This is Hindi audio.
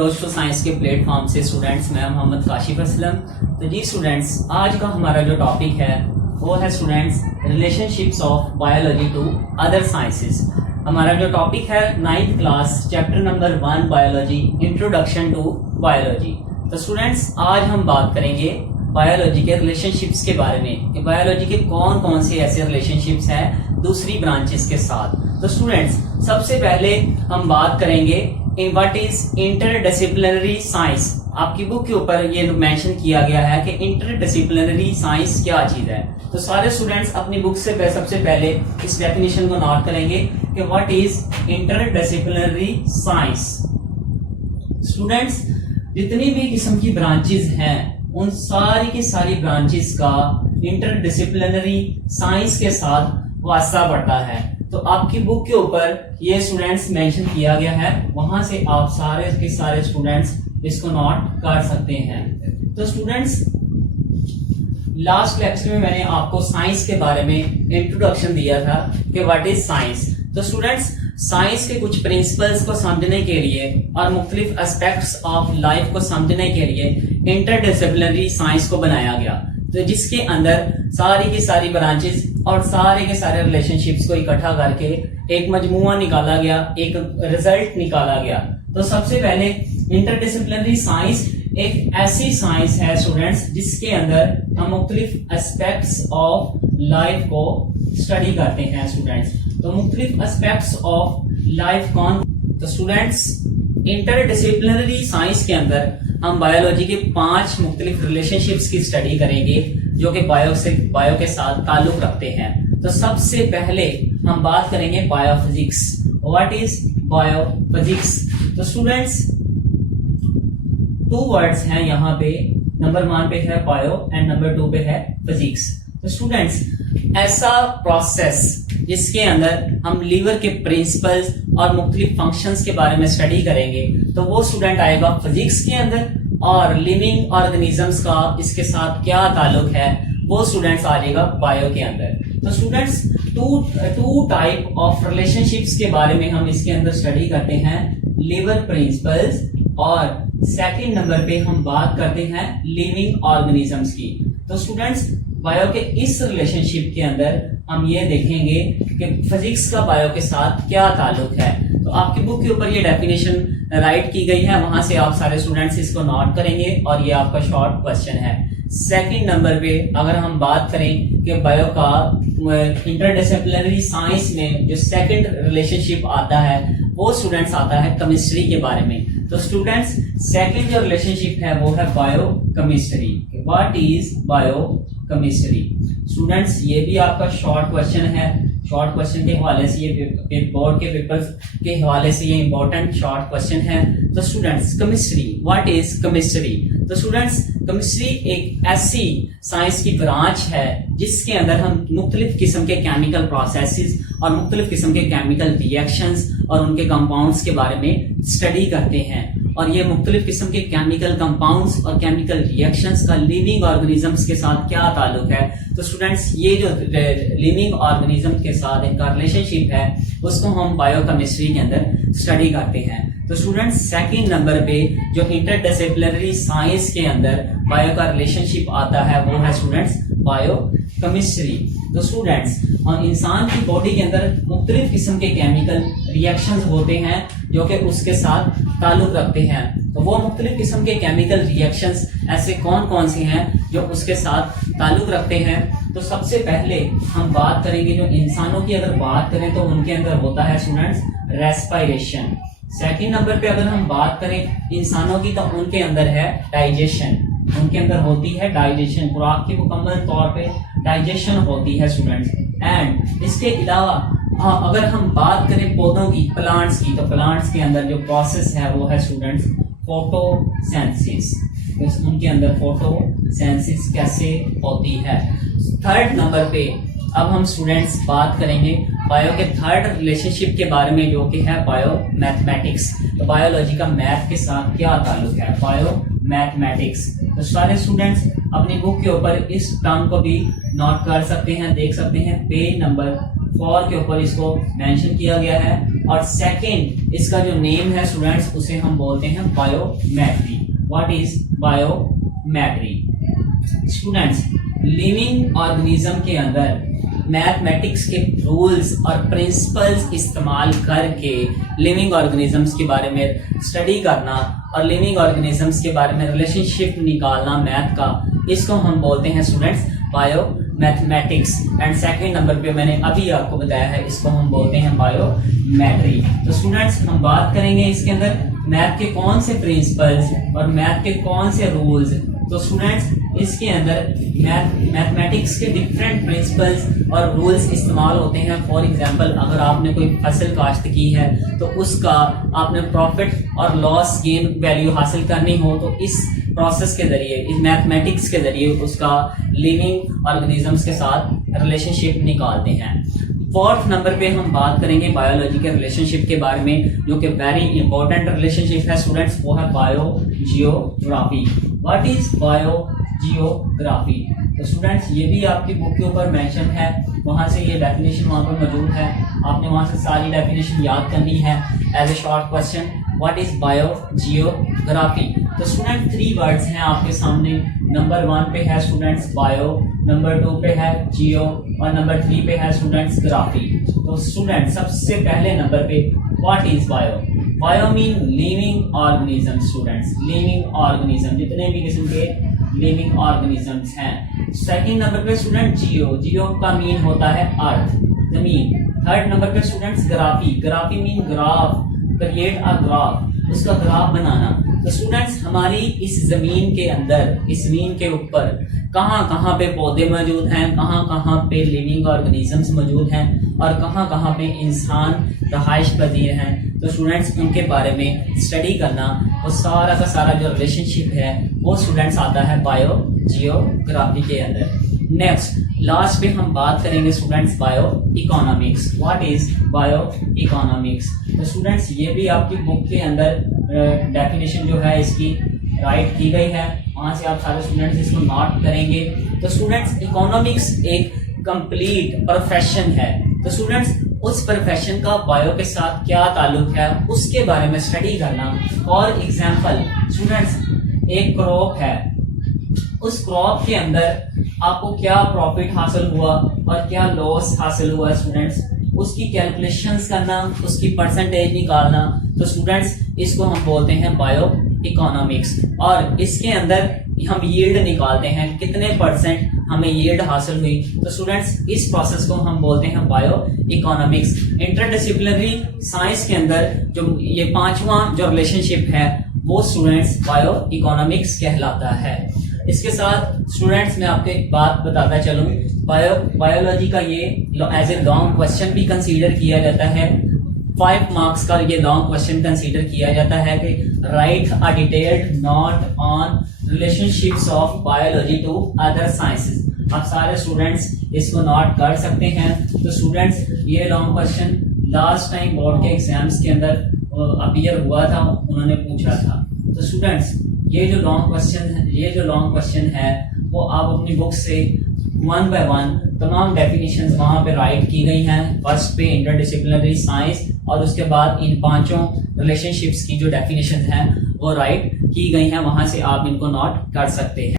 अप्रोच टू साइंस के प्लेटफॉर्म से स्टूडेंट्स, मैं मोहम्मद काशिफ असलम। तो जी स्टूडेंट्स, आज का हमारा जो टॉपिक है वो है students relationships of biology to other sciences. हमारा जो टॉपिक है 9th class chapter number 1 biology, introduction to biology. तो स्टूडेंट्स, आज हम बात करेंगे बायोलॉजी के रिलेशनशिप्स के बारे में कि बायोलॉजी के कौन कौन से ऐसे रिलेशनशिप्स हैं दूसरी ब्रांचेस के साथ। तो स्टूडेंट्स, सबसे पहले हम बात करेंगे व्हाट इज इंटरडिसिप्लिनरी साइंस। आपकी बुक के ऊपर ये मेंशन किया गया है कि इंटरडिसिप्लिनरी साइंस क्या चीज है। तो सारे स्टूडेंट्स अपनी बुक से सबसे पहले इस डेफिनेशन को नोट करेंगे कि what is interdisciplinary science. Students, जितनी भी किस्म की ब्रांचेस हैं उन सारी की सारी ब्रांचेस का इंटरडिसिप्लिनरी साइंस के साथ वास्ता पड़ता है। तो आपकी बुक के ऊपर ये स्टूडेंट्स मेंशन किया गया है, वहां से आप सारे के सारे स्टूडेंट्स इसको नोट कर सकते हैं। तो स्टूडेंट्स, लास्ट लेक्चर में मैंने आपको साइंस के बारे में इंट्रोडक्शन दिया था कि व्हाट इज साइंस। तो स्टूडेंट्स, साइंस के कुछ प्रिंसिपल्स को समझने के लिए और मुख्तलिफ एस्पेक्ट्स ऑफ लाइफ को समझने के लिए इंटरडिसिप्लिनरी साइंस को बनाया गया, तो जिसके अंदर सारी की सारी ब्रांचेस और सारे के सारे रिलेशनशिप्स को इकट्ठा करके एक मजमुआ निकाला गया, एक रिजल्ट निकाला गया। तो सबसे पहले इंटरडिसिप्लिनरी साइंस एक ऐसी साइंस है स्टूडेंट्स जिसके अंदर हम मुख्तलिफ एस्पेक्ट्स ऑफ लाइफ को स्टडी करते हैं स्टूडेंट्स। तो मुख्तलिफ एस्पेक्ट्स ऑफ लाइफ कौन। तो स्टूडेंट्स, इंटरडिसिप्लिनरी साइंस के अंदर हम बायोलॉजी के 5 मुख्तलिफ रिलेशनशिप्स की स्टडी करेंगे जो कि बायो के साथ ताल्लुक रखते हैं। तो सबसे पहले हम बात करेंगे बायोफिजिक्स। What is biophysics. तो स्टूडेंट्स, 2 वर्ड्स हैं यहाँ पे, नंबर 1 पे है बायो एंड नंबर 2 पे है फिजिक्स। तो स्टूडेंट्स, ऐसा प्रोसेस जिसके अंदर हम लीवर के प्रिंसिपल्स और मुख्तलिफ फंक्शंस के बारे में स्टडी करेंगे, तो वो स्टूडेंट आएगा फिजिक्स के अंदर, और लिविंग ऑर्गेनिजम्स का इसके साथ क्या ताल्लुक है वो स्टूडेंट्स आ जाएगा बायो के अंदर। तो students, two type of relationships के बारे में हम इसके अंदर स्टडी करते हैं, लिवर प्रिंसिपल्स, और सेकंड नंबर पे हम बात करते हैं लिविंग ऑर्गेनिजम्स की। तो स्टूडेंट्स, बायो के इस रिलेशनशिप के अंदर हम ये देखेंगे कि फिजिक्स का बायो के साथ क्या ताल्लुक है। तो आपकी बुक के ऊपर ये डेफिनेशन राइट की गई है, वहां से आप सारे स्टूडेंट्स इसको नोट करेंगे और ये आपका शॉर्ट क्वेश्चन है। सेकंड नंबर पे अगर हम बात करें कि बायो का इंटरडिसिप्लिनरी साइंस में जो सेकंड रिलेशनशिप आता है वो स्टूडेंट्स आता है केमिस्ट्री के बारे में। तो स्टूडेंट्स, सेकंड जो रिलेशनशिप है वो है bio chemistry. What is bio chemistry. Students, ये भी आपका शॉर्ट क्वेश्चन है। शॉर्ट क्वेश्चन के हवाले से ये बोर्ड के पेपर्स के हवाले से ये इंपॉर्टेंट शॉर्ट क्वेश्चन है। तो students, chemistry, what is chemistry. तो स्टूडेंट्स, केमिस्ट्री एक ऐसी साइंस की ब्रांच है जिसके अंदर हम मुख्तलिफ किस्म के केमिकल प्रोसेसेस और मुख्तलिफ किस्म के केमिकल रिएक्शंस और उनके कंपाउंड्स के बारे में स्टडी करते हैं, और ये मुख्तलिफ किस्म के केमिकल कंपाउंड्स और केमिकल रिएक्शंस का लिविंग ऑर्गेनिजम्स के साथ क्या ताल्लुक है। तो स्टूडेंट्स, ये जो लिविंग ऑर्गेनिज्म के साथ इनका रिलेशनशिप है उसको हम बायोकेमिस्ट्री के अंदर स्टडी करते हैं। तो स्टूडेंट्स, सेकंड नंबर पे जो इंटरडिसिप्लिनरी साइंस के अंदर बायो का रिलेशनशिप आता है वो है स्टूडेंट्स बायोकेमिस्ट्री। तो स्टूडेंट्स, और इंसान की बॉडी के अंदर मुख्तलिफ किस्म के केमिकल रिएक्शंस होते हैं जो कि उसके साथ ताल्लुक रखते हैं। तो वो मुख्तलिफ किस्म के केमिकल रिएक्शंस ऐसे कौन कौन से हैं जो उसके साथ ताल्लुक रखते हैं। तो सबसे पहले हम बात करेंगे, जो इंसानों की अगर बात करें तो उनके अंदर होता है स्टूडेंट्स रेस्पिरेशन। सेकंड नंबर पे अगर हम बात करें इंसानों की तो उनके अंदर है डाइजेशन। उनके अंदर होती है डाइजेशन, खुराक की मुकम्मल तौर पे डाइजेशन होती है स्टूडेंट्स। एंड इसके अलावा अगर हम बात करें पौधों की, प्लांट्स की, तो प्लांट्स के अंदर जो प्रोसेस है वो है स्टूडेंट्स फोटोसिंथेसिस। उनके अंदर फोटोसिंथेसिस कैसे होती है। थर्ड नंबर पे अब हम स्टूडेंट्स बात करेंगे बायो के थर्ड रिलेशनशिप के बारे में जो कि है बायो मैथमेटिक्स। तो बायोलॉजी का मैथ के साथ क्या ताल्लुक है, बायो मैथमेटिक्स। तो सारे स्टूडेंट्स अपनी बुक के ऊपर इस टर्म को भी नोट कर सकते हैं, देख सकते हैं पेज नंबर फॉर के ऊपर इसको मेंशन किया गया है। और सेकंड इसका जो नेम है स्टूडेंट्स उसे हम बोलते हैं biometry. What is biometry? Students, living organism के अंदर मैथमेटिक्स के रूल्स और प्रिंसिपल्स इस्तेमाल करके लिविंग ऑर्गेनिजम्स के बारे में स्टडी करना और लिविंग ऑर्गेनिजम्स के बारे में रिलेशनशिप निकालना मैथ का, इसको हम बोलते हैं students bio mathematics. And second number पे मैंने अभी आपको बताया है, इसको हम बोलते हैं बायोमेट्री। तो स्टूडेंट्स, हम बात करेंगे इसके अंदर मैथ के कौन से प्रिंसिपल्स और मैथ के कौन से रूल्स। तो स्टूडेंट्स, इसके अंदर मैथमेटिक्स के डिफरेंट प्रिंसिपल्स और रूल्स इस्तेमाल होते हैं। फॉर एग्जांपल, अगर आपने कोई फसल काश्त की है तो उसका आपने प्रॉफिट और लॉस गेन वैल्यू हासिल करनी हो तो इस प्रोसेस के जरिए, इस मैथमेटिक्स के जरिए उसका लिविंग ऑर्गेनिजम्स के साथ रिलेशनशिप निकालते हैं। फोर्थ नंबर पे हम बात करेंगे बायोलॉजी के रिलेशनशिप के बारे में, जो कि वेरी इंपॉर्टेंट रिलेशनशिप है स्टूडेंट्स, वो है bio geography. What is bio geography? तो स्टूडेंट्स, ये भी आपकी बुक के ऊपर मेंशन है, वहां से ये डेफिनेशन वहां पर मौजूद है, आपने वहां से सारी डेफिनेशन याद करनी है as a short question. What is bio geography? तो स्टूडेंट 3 वर्ड्स हैं आपके सामने। नंबर 1 पे है स्टूडेंट्स बायो, नंबर 2 पे है जियो और नंबर 3 पे है स्टूडेंट्स ग्राफी। तो स्टूडेंट, सबसे पहले नंबर पे what is bio? Bio mean living organism. Students, living organism, जितने भी किस्म के लिविंग ऑर्गेनिजम्स हैं। सेकंड नंबर पे स्टूडेंट जियो, जियो का मीन होता है अर्थ, जमीन। थर्ड नंबर पे students graphy, graphy mean graph, create a graph, उसका ग्राफ बनाना। तो स्टूडेंट्स, हमारी इस जमीन के अंदर, इस जमीन के ऊपर कहाँ कहाँ पे पौधे मौजूद हैं, कहाँ कहाँ पे लिविंग ऑर्गेनिजम्स मौजूद हैं और कहाँ कहाँ पे इंसान रहाइश पजीर हैं। तो स्टूडेंट्स, उनके बारे में स्टडी करना, वो सारा का सारा जो रिलेशनशिप है वो स्टूडेंट्स आता है बायो जियोग्राफी के अंदर। नेक्स्ट, लास्ट पे हम बात करेंगे students bio economics. What is bio economics? तो स्टूडेंट्स, ये भी आपकी बुक के अंदर डेफिनेशन जो है इसकी राइट की गई है, वहां से आप सारे स्टूडेंट्स इसको नोट करेंगे। तो स्टूडेंट्स, इकोनॉमिक्स एक कंप्लीट प्रोफेशन है। तो स्टूडेंट्स, उस प्रोफेशन का बायो के साथ क्या ताल्लुक है उसके बारे में स्टडी करना। फॉर एग्जांपल स्टूडेंट्स, एक क्रॉप है, उस क्रॉप के अंदर आपको क्या प्रॉफिट हासिल हुआ और क्या लॉस हासिल हुआ स्टूडेंट्स, उसकी कैलकुलेशंस करना, उसकी परसेंटेज निकालना। तो स्टूडेंट्स, इसको हम बोलते हैं बायो इकोनॉमिक्स। और इसके अंदर हम यील्ड निकालते हैं, कितने परसेंट हमें यील्ड हासिल हुई। तो स्टूडेंट्स, इस प्रोसेस को हम बोलते हैं बायो इकोनॉमिक्स। इंटरडिसिप्लिनरी साइंस के अंदर जो ये 5वां जो रिलेशनशिप है वो स्टूडेंट्स बायो इकोनॉमिक्स कहलाता है। इसके साथ स्टूडेंट्स, मैं आपको एक बात बताता चलूं, बायोलॉजी का ये एज ए लॉन्ग क्वेश्चन भी कंसीडर किया जाता है। 5 मार्क्स का ये लॉन्ग क्वेश्चन कंसीडर किया जाता है कि write a detailed note on relationships of biology to other sciences. आप सारे स्टूडेंट्स इसको नोट कर सकते हैं। तो स्टूडेंट्स, ये long question last time board के एग्जाम्स के अंदर अपीयर हुआ था, उन्होंने पूछा था। तो स्टूडेंट्स, ये जो लॉन्ग क्वेश्चन है वो आप अपनी बुक से 1 बाय 1 तमाम डेफिनेशंस वहां पे राइट की गई हैं। फर्स्ट पे इंटरडिसिप्लिनरी साइंस और उसके बाद इन 5 रिलेशनशिप्स की जो डेफिनेशंस हैं वो राइट की गई हैं, वहां से आप इनको नोट कर सकते हैं।